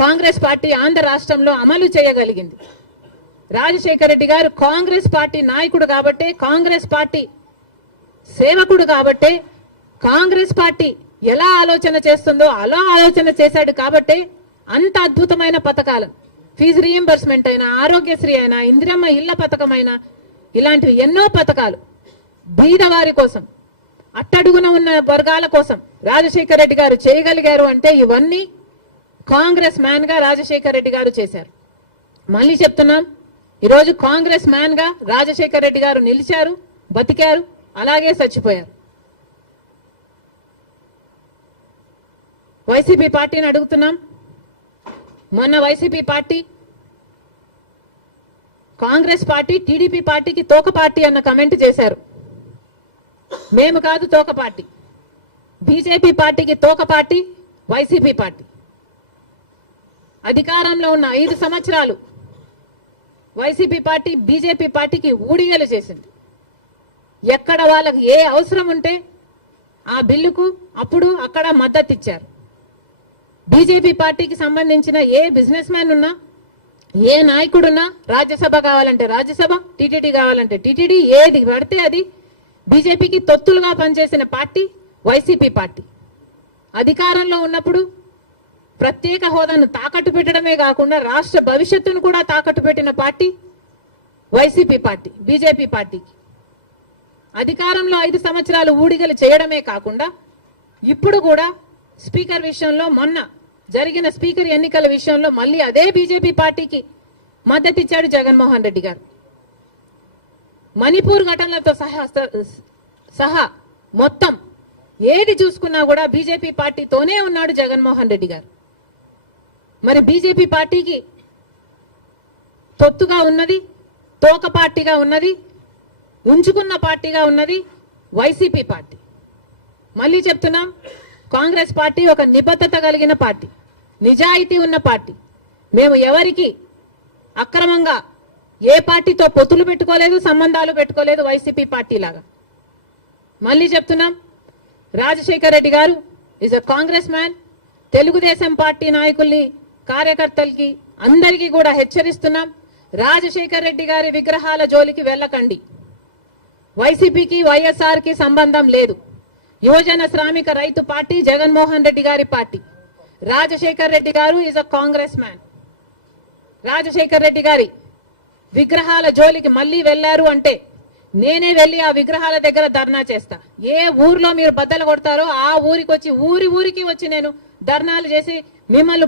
Congress party Andhra రాష్ట్రంలో అమలు చేయగలిగింది. రాజశేఖర రెడ్డి గారు కాంగ్రెస్ పార్టీ నాయకుడు కాబట్టే, కాంగ్రెస్ పార్టీ సేవకుడు కాబట్టే, కాంగ్రెస్ పార్టీ ఎలా ఆలోచన చేస్తుందో అలా ఆలోచన చేశాడు కాబట్టే అంత అద్భుతమైన పథకాలు, ఫీజు రీయింబర్స్మెంట్ అయినా, ఆరోగ్యశ్రీ అయినా, ఇందిరమ్మ ఇళ్ల పథకమైనా, ఇలాంటివి ఎన్నో పథకాలు బీదవారి కోసం, అట్టడుగున ఉన్న వర్గాల కోసం రాజశేఖర రెడ్డి గారు చేయగలిగారు అంటే ఇవన్నీ కాంగ్రెస్ మ్యాన్ గా రాజశేఖర రెడ్డి గారు చేశారు. మళ్ళీ చెప్తున్నాం, ఈరోజు కాంగ్రెస్ మ్యాన్ గా రాజశేఖర రెడ్డి గారు నిలిచారు, బతికారు, అలాగే చచ్చిపోయారు. వైసీపీ పార్టీని అడుగుతున్నాం, మొన్న YCP party Congress party TDP పార్టీకి తోక పార్టీ అన్న కమెంట్ చేశారు. మేము కాదు తోక పార్టీ, బీజేపీ పార్టీకి తోక పార్టీ వైసీపీ పార్టీ. అధికారంలో ఉన్న 5 సంవత్సరాలు వైసీపీ పార్టీ బీజేపీ పార్టీకి ఊడిగలు చేసింది. ఎక్కడ వాళ్ళకి ఏ అవసరం ఉంటే ఆ బిల్లుకు అప్పుడు అక్కడ మద్దతు ఇచ్చారు. బీజేపీ పార్టీకి సంబంధించిన ఏ బిజినెస్ మ్యాన్ ఉన్నా, ఏ నాయకుడున్నా, రాజ్యసభ కావాలంటే రాజ్యసభ, టీటీడీ కావాలంటే టీటీడీ, ఏది పడితే అది బీజేపీకి తొత్తులుగా పనిచేసిన పార్టీ వైసీపీ పార్టీ. అధికారంలో ఉన్నప్పుడు ప్రత్యేక హోదాను తాకట్టు పెట్టడమే కాకుండా రాష్ట్ర భవిష్యత్తును కూడా తాకట్టు పెట్టిన పార్టీ వైసీపీ పార్టీ. బీజేపీ పార్టీకి అధికారంలో 5 సంవత్సరాలు ఊడిగలు చేయడమే కాకుండా ఇప్పుడు కూడా స్పీకర్ విషయంలో, మొన్న జరిగిన స్పీకర్ ఎన్నికల విషయంలో మళ్ళీ అదే బీజేపీ పార్టీకి మద్దతు ఇచ్చాడు జగన్మోహన్ రెడ్డి గారు. మణిపూర్ ఘటనలతో సహా మొత్తం ఏది చూసుకున్నా కూడా బీజేపీ పార్టీతోనే ఉన్నాడు జగన్మోహన్ రెడ్డి గారు. మరి బీజేపీ పార్టీకి తొత్తుగా ఉన్నది, తోక పార్టీగా ఉన్నది, ఉంచుకున్న పార్టీగా ఉన్నది వైసీపీ పార్టీ. మళ్ళీ చెప్తున్నాం, కాంగ్రెస్ పార్టీ ఒక నిబద్ధత కలిగిన పార్టీ, నిజాయితీ ఉన్న పార్టీ. మేము ఎవరికి అక్రమంగా ఏ పార్టీతో పొత్తులు పెట్టుకోలేదు, సంబంధాలు పెట్టుకోలేదు వైసీపీ పార్టీ లాగా. మళ్ళీ చెప్తున్నాం, రాజశేఖర రెడ్డి గారు is a Congress man. Telugu Desam party నాయకుల్ని, కార్యకర్తలకి, అందరికీ కూడా హెచ్చరిస్తున్నాం, రాజశేఖర రెడ్డి గారి విగ్రహాల జోలికి వెళ్ళకండి. వైసీపీకి వైఎస్ఆర్ కి సంబంధం లేదు. యువజన శ్రామిక రైతు పార్టీ జగన్మోహన్ రెడ్డి గారి పార్టీ. రాజశేఖర రెడ్డి గారు is a Congress man. Rajasekhara Reddy గారి విగ్రహాల జోలికి మళ్ళీ వెళ్లారు అంటే నేనే వెళ్లి ఆ విగ్రహాల దగ్గర ధర్నా చేస్తా. ఏ ఊర్లో మీరు బద్దలు కొడతారో ఆ ఊరికి వచ్చి, ఊరికి వచ్చి నేను ధర్నాలు చేసి మిమ్మల్ని